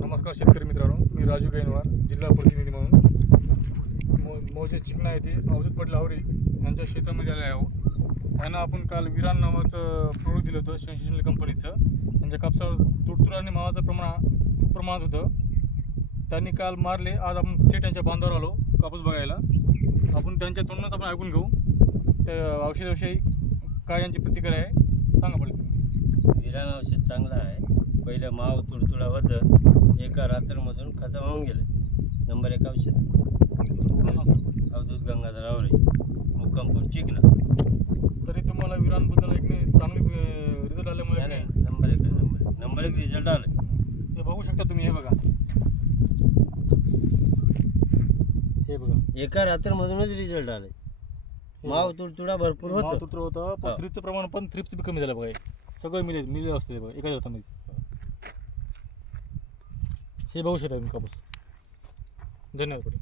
नमस्कार शेतकरी मित्रांनो, मी राजू गैनवार, जिल्हा प्रतिनिधी म्हणून मौजे चिकना येथे अवधूत पाटील आवरे यांच्या शेतामध्ये आले आहोत. त्यांना आपण काल विरान नावाचं प्रोडक्ट दिलं होतं सेन्सेशनल कंपनीचं. त्यांच्या कापसावर तुडतुड आणि मावाचं खूप प्रमाणात होतं. त्यांनी काल मारले. आज आपण थेट त्यांच्या बांधावर आलो कापूस बघायला. आपण त्यांच्या तोंडात आपण ऐकून घेऊ त्या औषधाविषयी काय यांची प्रतिक्रिया आहे सांगा पडेल. विरान औषध चांगलं आहे. पहिलं माव तुडतुडा होतं, एका रात्रमधून खतम होऊन गेले. नंबर 1 औषध पूर्ण नाव सांगा. अवधूत गंगाधर आवरे, मुक्कामपूर चिकना. तरी तुम्हाला विरानबद्दल एक चांगले रिझल्ट आल्यामुळे नाही, नंबर एक रिझल्ट आलं. हे बघू शकता तुम्ही. हे बघा, हे बघा, एका रात्रमधूनच रिझल्ट आले. माव तुडतुडा भरपूर होतं. तुत्र होतं, पण थ्रिप्सचं प्रमाण पण थ्रिप्स बी कमी झालं बघा. सगळं मिले असते बघा एका दिवसामध्ये. हे बघू शकता तुम्ही कापूस. धन्यवाद.